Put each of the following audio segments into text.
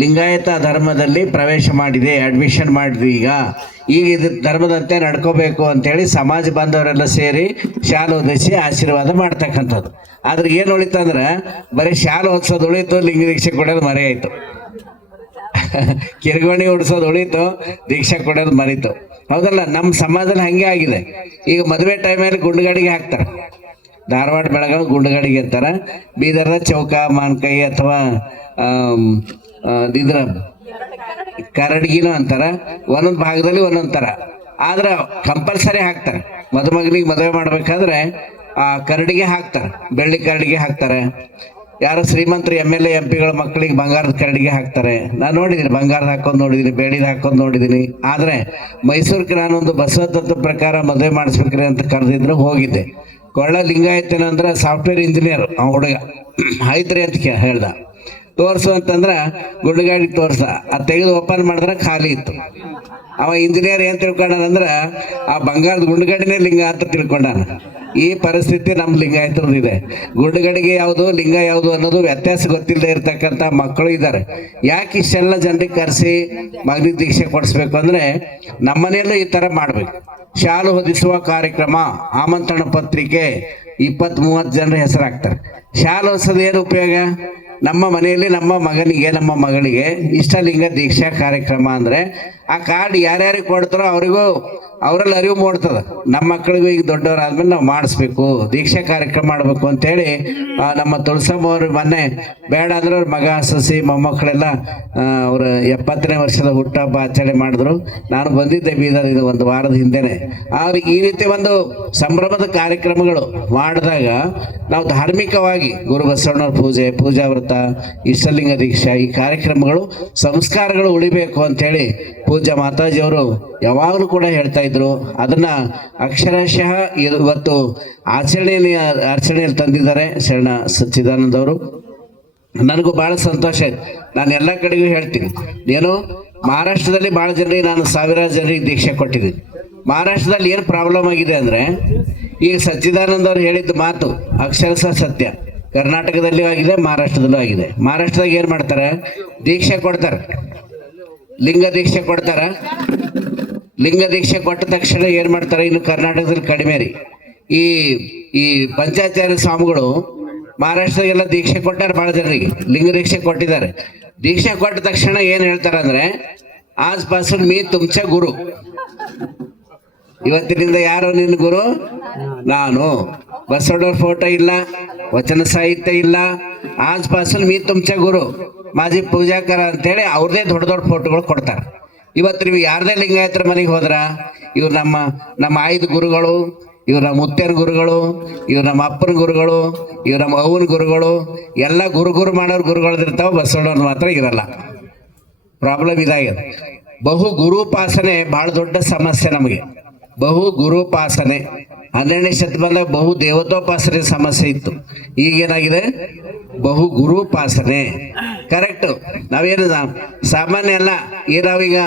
ಲಿಂಗಾಯತ ಧರ್ಮದಲ್ಲಿ ಪ್ರವೇಶ ಮಾಡಿದೆ ಅಡ್ಮಿಷನ್ ಮಾಡಿದ್ವಿ ಈಗ. ಈಗ ಇದು ಧರ್ಮದಂತೆ ನಡ್ಕೋಬೇಕು ಅಂತೇಳಿ ಸಮಾಜ ಬಾಂಧವರೆಲ್ಲ ಸೇರಿ ಶಾಲು ಹೊದಿಸಿ ಆಶೀರ್ವಾದ ಮಾಡ್ತಕ್ಕಂಥದ್ದು. ಆದ್ರೆ ಏನು ಉಳಿತಂದ್ರೆ ಬರೀ ಶಾಲು ಹೊದಿಸೋದು ಉಳಿತು ಲಿಂಗ ದೀಕ್ಷೆ ಕೊಡೋದು ಮರೆಯಾಯಿತು ಕಿರುಗೋಣಿ ಉಡ್ಸೋದು ಉಳಿತು ದೀಕ್ಷೆ ಕೊಡೋದು ಮರಿತು. ಹೌದಲ್ಲ ನಮ್ಮ ಸಮಾಜದಲ್ಲಿ ಹಂಗೆ ಆಗಿದೆ. ಈಗ ಮದುವೆ ಟೈಮಲ್ಲಿ ಗುಂಡುಗಾಡಿಗೆ ಹಾಕ್ತಾರೆ. ಧಾರವಾಡ ಬೆಳಗಾವಿ ಗುಂಡಗಾಡಿಗೆ ಅಂತಾರೆ. ಬೀದರ್ನ ಚೌಕ, ಮಾನ್ಕೈ ಅಥವಾ ಇದ್ರ ಕರಡ್ಗಿನೂ ಅಂತಾರ. ಒಂದೊಂದು ಭಾಗದಲ್ಲಿ ಒಂದೊಂದು ಥರ ಆದ್ರೆ ಕಂಪಲ್ಸರಿ ಹಾಕ್ತಾರೆ. ಮದುಮಗನಿಗೆ ಮದುವೆ ಮಾಡ್ಬೇಕಾದ್ರೆ, ಆ, ಕರಡಿಗೆ ಹಾಕ್ತಾರೆ. ಬೆಳ್ಳಿ ಕರಡಿಗೆ ಹಾಕ್ತಾರೆ. ಯಾರು ಶ್ರೀಮಂತರು ಎಂ ಎಲ್ ಎ, ಎಂ ಪಿಗಳ ಮಕ್ಕಳಿಗೆ ಬಂಗಾರದ ಕರಡಿಗೆ ಹಾಕ್ತಾರೆ. ನಾನು ನೋಡಿದ್ದೀನಿ ಬಂಗಾರದ ಹಾಕೊಂಡು ನೋಡಿದ್ದೀನಿ ಬೆಳ್ಳಿದ ಹಾಕೊಂಡು ನೋಡಿದ್ದೀನಿ ಆದರೆ ಮೈಸೂರಿಗೆ ನಾನೊಂದು ಬಸವ ತತ್ವ ಪ್ರಕಾರ ಮದುವೆ ಮಾಡಿಸ್ಬೇಕ್ರಿ ಅಂತ ಕರೆದಿದ್ರು ಹೋಗಿದ್ದೆ. ಕೊಳ್ಳ ಲಿಂಗಾಯತನಂದ್ರೆ ಸಾಫ್ಟ್ವೇರ್ ಇಂಜಿನಿಯರ್ ಆ ಹುಡುಗ. ಆಯ್ತ್ರಿ ಅಂತ ಕೇ- ಹೇಳ್ದ. ತೋರ್ಸು ಅಂತಂದ್ರ ಗುಡ್ಡಗಾಡಿಗೆ ತೋರ್ಸ. ಅದು ತೆಗೆದು ಓಪನ್ ಮಾಡಿದ್ರೆ ಖಾಲಿ ಇತ್ತು. ಅವ ಇಂಜಿನಿಯರ್ ಏನ್ ತಿಳ್ಕೊಂಡಾನಂದ್ರೆ ಆ ಬಂಗಾರದ ಗುಂಡುಗಡಿನೇ ಲಿಂಗ ಅಂತ ತಿಳ್ಕೊಂಡಾನ. ಈ ಪರಿಸ್ಥಿತಿ ನಮ್ಮ ಲಿಂಗಾಯತರದ್ದು ಇದೆ. ಗುಂಡುಗಡಿಗೆ ಯಾವುದು, ಲಿಂಗ ಯಾವುದು ಅನ್ನೋದು ವ್ಯತ್ಯಾಸ ಗೊತ್ತಿಲ್ಲದೆ ಇರತಕ್ಕಂಥ ಮಕ್ಕಳು ಇದ್ದಾರೆ. ಯಾಕೆ ಇಷ್ಟೆಲ್ಲ ಜನರಿಗೆ ಕರೆಸಿ ಮಗನಿಗೆ ದೀಕ್ಷೆ ಕೊಡಿಸ್ಬೇಕು ಅಂದ್ರೆ ನಮ್ಮನೆಯಲ್ಲೂ ಈ ಥರ ಮಾಡ್ಬೇಕು. ಶಾಲು ಹೊದಿಸುವ ಕಾರ್ಯಕ್ರಮ ಆಮಂತ್ರಣ ಪತ್ರಿಕೆ ಇಪ್ಪತ್ತ್ ಮೂವತ್ತು ಜನರ ಹೆಸರಾಗ್ತಾರೆ. ಶಾಲು ಹೊಸದ ಏನು ಉಪಯೋಗ? ನಮ್ಮ ಮನೆಯಲ್ಲಿ ನಮ್ಮ ಮಗನಿಗೆ, ನಮ್ಮ ಮಗಳಿಗೆ ಇಷ್ಟಲಿಂಗ ದೀಕ್ಷಾ ಕಾರ್ಯಕ್ರಮ ಅಂದ್ರೆ ಆ ಕಾರ್ಡ್ ಯಾರ್ಯಾರಿಗೆ ಕೊಡ್ತಾರೋ ಅವರಿಗೂ ಅವರಲ್ಲಿ ಅರಿವು ಮೂಡ್ತದ. ನಮ್ಮ ಮಕ್ಕಳಿಗೂ ಈಗ ದೊಡ್ಡವರಾದ್ಮೇಲೆ ನಾವು ಮಾಡಿಸ್ಬೇಕು, ದೀಕ್ಷಾ ಕಾರ್ಯಕ್ರಮ ಮಾಡಬೇಕು ಅಂತೇಳಿ ನಮ್ಮ ತುಳಸಮ್ಮ ಅವರು ಮೊನ್ನೆ ಬೇಡ ಅಂದ್ರೆ ಅವ್ರ ಮಗ ಸೊಸಿ, ಮೊಮ್ಮಕ್ಕಳೆಲ್ಲ ಅವ್ರ ಎಪ್ಪತ್ತನೇ ವರ್ಷದ ಹುಟ್ಟಹಬ್ಬ ಆಚರಣೆ ಮಾಡಿದ್ರು. ನಾನು ಬಂದಿದ್ದೆ ಬೀದರ್ ಇದು ಒಂದು ವಾರದ ಹಿಂದೆನೆ. ಅವ್ರಿಗೆ ಈ ರೀತಿ ಒಂದು ಸಂಭ್ರಮದ ಕಾರ್ಯಕ್ರಮಗಳು ಮಾಡಿದಾಗ ನಾವು ಧಾರ್ಮಿಕವಾಗಿ ಗುರು ಬಸವಣ್ಣವ್ರ ಪೂಜೆ ಪೂಜಾ ವ್ರತ ಇಷ್ಟಲಿಂಗ ದೀಕ್ಷಾ, ಈ ಕಾರ್ಯಕ್ರಮಗಳು, ಸಂಸ್ಕಾರಗಳು ಉಳಿಬೇಕು ಅಂತೇಳಿ ಪೂಜ್ಯ ಮಾತಾಜಿಯವರು ಯಾವಾಗಲೂ ಕೂಡ ಹೇಳ್ತಾ ಇದ್ರು. ಅದನ್ನ ಅಕ್ಷರಶಃ ಇವತ್ತು ಆಚರಣೆಯಲ್ಲಿ ಆಚರಣೆಯಲ್ಲಿ ತಂದಿದ್ದಾರೆ ಶರಣ ಸಚ್ಚಿದಾನಂದ ಅವರು. ನನಗೂ ಬಹಳ ಸಂತೋಷ ಆಯ್ತು. ನಾನು ಎಲ್ಲ ಕಡೆಗೂ ಹೇಳ್ತೀನಿ. ಏನು, ಮಹಾರಾಷ್ಟ್ರದಲ್ಲಿ ಬಹಳ ಜನರಿಗೆ ನಾನು ಸಾವಿರಾರು ಜನರಿಗೆ ದೀಕ್ಷೆ ಕೊಟ್ಟಿದ್ದೀನಿ. ಮಹಾರಾಷ್ಟ್ರದಲ್ಲಿ ಏನು ಪ್ರಾಬ್ಲಮ್ ಆಗಿದೆ ಅಂದರೆ, ಈಗ ಸಚ್ಚಿದಾನಂದ ಅವ್ರು ಹೇಳಿದ ಮಾತು ಅಕ್ಷರಶಃ ಸತ್ಯ. ಕರ್ನಾಟಕದಲ್ಲಿಯೂ ಆಗಿದೆ, ಮಹಾರಾಷ್ಟ್ರದಲ್ಲೂ ಆಗಿದೆ. ಮಹಾರಾಷ್ಟ್ರದಾಗ ಏನು ಮಾಡ್ತಾರೆ? ದೀಕ್ಷೆ ಕೊಡ್ತಾರೆ. ಲಿಂಗ ದೀಕ್ಷೆ ಕೊಡ್ತಾರ. ಲಿಂಗ ದೀಕ್ಷೆ ಕೊಟ್ಟ ತಕ್ಷಣ ಏನು ಮಾಡ್ತಾರೆ? ಇನ್ನು ಕರ್ನಾಟಕದಲ್ಲಿ ಕಡಿಮೆ ರೀ. ಈ ಈ ಪಂಚಾಚಾರ್ಯ ಸ್ವಾಮಿಗಳು ಮಹಾರಾಷ್ಟ್ರದಾಗೆಲ್ಲ ದೀಕ್ಷೆ ಕೊಟ್ಟಾರೆ ಭಾಳ ಜನರಿಗೆ. ಲಿಂಗ ದೀಕ್ಷೆ ಕೊಟ್ಟಿದ್ದಾರೆ. ದೀಕ್ಷೆ ಕೊಟ್ಟ ತಕ್ಷಣ ಏನು ಹೇಳ್ತಾರೆ ಅಂದ್ರೆ ಆಸ್ ಪಾಸುನ್ ಮೀ ತುಮ್ಚ ಗುರು. ಇವತ್ತಿನಿಂದ ಯಾರು ನಿನ್ನ ಗುರು? ನಾನು. ಬಸವಣ್ಣವ್ರ ಫೋಟೋ ಇಲ್ಲ. ವಚನ ಸಾಹಿತ್ಯ ಇಲ್ಲ. ಪಾಸುನ್ ಮೀ ತುಮ್ಚ ಗುರು. ಮಾಜಿ ಪೂಜಾಕರ ಅಂತೇಳಿ ಅವ್ರದೇ ದೊಡ್ಡ ದೊಡ್ಡ ಫೋಟೋಗಳು ಕೊಡ್ತಾರೆ. ಇವತ್ತು ನೀವು ಯಾರದೇ ಲಿಂಗಾಯತರ ಮನೆಗೆ ಹೋದ್ರ, ಇವ್ರು ನಮ್ಮ ನಮ್ಮ ಆಯ್ದ ಗುರುಗಳು, ಇವ್ರು ನಮ್ಮ ಮುತ್ಯನ ಗುರುಗಳು, ಇವ್ರು ನಮ್ಮ ಅಪ್ಪನ ಗುರುಗಳು, ಇವ್ರು ನಮ್ಮ ಅವ್ವನ ಗುರುಗಳು, ಎಲ್ಲ ಗುರು ಗುರು ಮಾಡೋರು ಗುರುಗಳದಿರ್ತಾವ ಬಸವಣ್ಣವ್ರು ಮಾತ್ರ ಇರಲ್ಲ. ಪ್ರಾಬ್ಲಮ್ ಇದಾಗಿದೆ ಬಹು ಗುರುಪಾಸನೆ ಬಹಳ ದೊಡ್ಡ ಸಮಸ್ಯೆ ನಮಗೆ. ಬಹು ಗುರುಪಾಸನೆ. ಹನ್ನೆರಡನೇ ಶತಮಾನದಾಗ ಬಹು ದೇವತೋಪಾಸನೆ ಸಮಸ್ಯೆ ಇತ್ತು. ಈಗೇನಾಗಿದೆ ಬಹು ಗುರುಪಾಸನೆ. ಕರೆಕ್ಟ್ ನಾವೇನು ಸಾಮಾನ್ಯ ಅಲ್ಲ. ಈ ನಾವೀಗ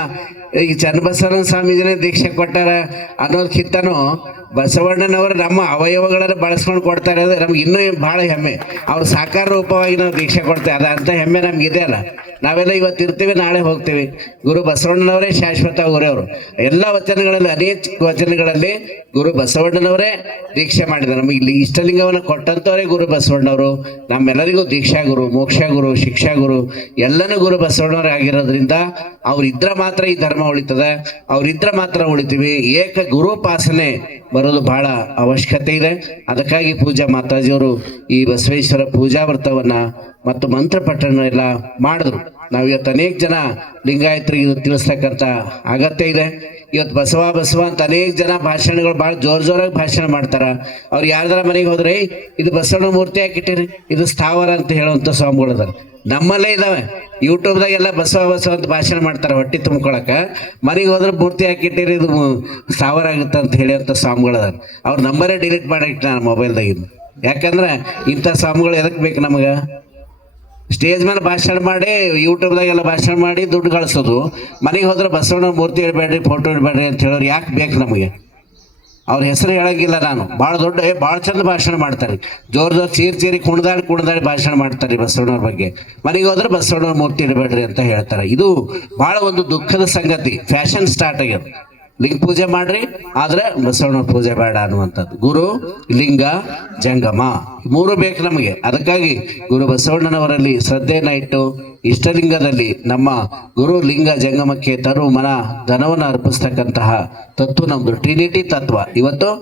ಈಗ ಚನ್ನಬಸವನ ಸ್ವಾಮೀಜಿನೇ ದೀಕ್ಷೆ ಕೊಟ್ಟಾರ ಅನ್ನೋದಕ್ಕಿಂತನೂ ಬಸವಣ್ಣನವರು ನಮ್ಮ ಅವಯವಗಳನ್ನು ಬಳಸ್ಕೊಂಡು ಕೊಡ್ತಾರೆ ಅಂದ್ರೆ ನಮ್ಗೆ ಇನ್ನೂ ಭಾಳ ಹೆಮ್ಮೆ. ಅವ್ರು ಸಾಕಾರ ರೂಪವಾಗಿ ನಾವು ದೀಕ್ಷೆ ಕೊಡ್ತೇವೆ ಅದ ಅಂತ ಹೆಮ್ಮೆ ನಮ್ಗೆ ಇದೆ ಅಲ್ಲ. ನಾವೆಲ್ಲ ಇವತ್ತು ಇರ್ತೀವಿ, ನಾಳೆ ಹೋಗ್ತೀವಿ. ಗುರು ಬಸವಣ್ಣನವರೇ ಶಾಶ್ವತ ಗುರುವರು ಎಲ್ಲ ವಚನಗಳಲ್ಲಿ, ಅನೇಕ ವಚನಗಳಲ್ಲಿ ಗುರು ಬಸವಣ್ಣನವರೇ ದೀಕ್ಷೆ ಮಾಡಿದ್ದಾರೆ. ನಮಗೆ ಇಲ್ಲಿ ಇಷ್ಟಲಿಂಗವನ್ನು ಕೊಟ್ಟಂಥವರೇ ಗುರು ಬಸವಣ್ಣವರು. ನಮ್ಮೆಲ್ಲರಿಗೂ ದೀಕ್ಷಾ ಗುರು ಮೋಕ್ಷ ಗುರು ಶಿಕ್ಷಾ ಗುರು ಎಲ್ಲನೂ ಗುರು ಬಸವಣ್ಣವರೇ ಆಗಿರೋದ್ರಿಂದ ಅವ್ರಿದ್ರ ಮಾತ್ರ ಈ ಧರ್ಮ ಉಳಿತದೆ, ಅವ್ರಿದ್ರ ಮಾತ್ರ ಉಳಿತೀವಿ. ಏಕ ಗುರುಪಾಸನೆ ಬರೋದು ಬಹಳ ಅವಶ್ಯಕತೆ ಇದೆ. ಅದಕ್ಕಾಗಿ ಪೂಜಾ ಮಾತಾಜಿಯವರು ಈ ಬಸವೇಶ್ವರ ಪೂಜಾ ವ್ರತವನ್ನ ಮತ್ತು ಮಂತ್ರ ಪಠಣ ಎಲ್ಲ ಮಾಡಿದ್ರು. ನಾವು ಇವತ್ತು ಅನೇಕ ಜನ ಲಿಂಗಾಯತರಿಗೆ ತಿಳಿಸ್ತಕ್ಕಂಥ ಅಗತ್ಯ ಇದೆ. ಇವತ್ತು ಬಸವ ಬಸವ ಅಂತ ಅನೇಕ ಜನ ಭಾಷಣಗಳು ಭಾಳ ಜೋರ್ ಜೋರಾಗಿ ಭಾಷಣ ಮಾಡ್ತಾರ. ಅವ್ರು ಯಾರ್ದಾರ ಮನೆಗೆ ಹೋದ್ರೆ "ಏಯ್, ಇದು ಬಸವಣ್ಣ ಮೂರ್ತಿ ಹಾಕಿಟ್ಟಿರಿ ಇದು ಸ್ಥಾವರ ಅಂತ ಹೇಳುವಂಥ ಸ್ವಾಮಿಗಳು ಅದಾರ. ನಮ್ಮಲ್ಲೇ ಇದಾವೆ. ಯೂಟ್ಯೂಬ್ದಾಗೆಲ್ಲ ಬಸವ ಬಸವ ಅಂತ ಭಾಷಣ ಮಾಡ್ತಾರೆ ಹೊಟ್ಟೆ ತುಂಬ್ಕೊಳಕ. ಮನೆಗೆ ಹೋದ್ರೆ ಮೂರ್ತಿ ಹಾಕಿಟ್ಟಿರಿ ಇದು ಸ್ಥಾವರ ಆಗುತ್ತೆ ಅಂತ ಹೇಳುವಂಥ ಸ್ವಾಮಿಗಳು ಅದಾರ. ಅವ್ರ ನಂಬರೇ ಡಿಲೀಟ್ ಮಾಡಿಟ್ಟು ನಾನು ಮೊಬೈಲ್ದಾಗಿದ್ದು ಯಾಕಂದ್ರೆ ಇಂಥ ಸ್ವಾಮಿಗಳು ಎದಕ್ಕೆ ಬೇಕು ನಮಗೆ? ಸ್ಟೇಜ್ ಮೇಲೆ ಭಾಷಣ ಮಾಡಿ ಯೂಟ್ಯೂಬ್ದಾಗೆಲ್ಲ ಭಾಷಣ ಮಾಡಿ ದುಡ್ಡು ಗಳಿಸೋದು. ಮನೆಗೆ ಹೋದ್ರೆ ಬಸವಣ್ಣ ಮೂರ್ತಿ ಇಡಬೇಡ್ರಿ, ಫೋಟೋ ಇಡಬೇಡ್ರಿ ಅಂತ ಹೇಳೋರು ಯಾಕೆ ಬೇಕು ನಮಗೆ? ಅವ್ರ ಹೆಸರು ಹೇಳಂಗಿಲ್ಲ ನಾನು. ಭಾಳ ದೊಡ್ಡ ಭಾಳ ಚಂದ ಭಾಷಣ ಮಾಡ್ತಾರೆ. ಜೋರ್ ಜೋರ್ ಚೀರ್ ಚೀರಿ ಕುಣಿದಾಡಿ ಕುಣಿದಾಡಿ ಭಾಷಣ ಮಾಡ್ತಾರೆ ಬಸವಣ್ಣವ್ರ ಬಗ್ಗೆ. ಮನೆಗೆ ಹೋದ್ರೆ ಬಸವಣ್ಣವ್ರ ಮೂರ್ತಿ ಇಡಬೇಡ್ರಿ ಅಂತ ಹೇಳ್ತಾರೆ. ಇದು ಭಾಳ ಒಂದು ದುಃಖದ ಸಂಗತಿ. ಫ್ಯಾಷನ್ ಸ್ಟಾರ್ಟ್ ಆಗ್ಯದ ಲಿಂಗ ಪೂಜೆ ಮಾಡ್ರಿ, ಆದ್ರೆ ಬಸವಣ್ಣ ಪೂಜೆ ಬೇಡ ಅನ್ನುವಂಥದ್ದು. ಗುರು, ಲಿಂಗ, ಜಂಗಮ ಮೂರು ಬೇಕು ನಮಗೆ. ಅದಕ್ಕಾಗಿ ಗುರು ಬಸವಣ್ಣನವರಲ್ಲಿ ಶ್ರದ್ಧೆಯನ್ನ ಇಟ್ಟು, ಇಷ್ಟಲಿಂಗದಲ್ಲಿ ನಮ್ಮ ಗುರು, ಲಿಂಗ, ಜಂಗಮಕ್ಕೆ ತರು ಮನ ಧನವನ್ನು ಅರ್ಪಿಸ್ತಕ್ಕಂತಹ ತತ್ವ ನಮ್ದು. ಟ್ರಿನಿಟಿ ತತ್ವ. ಇವತ್ತು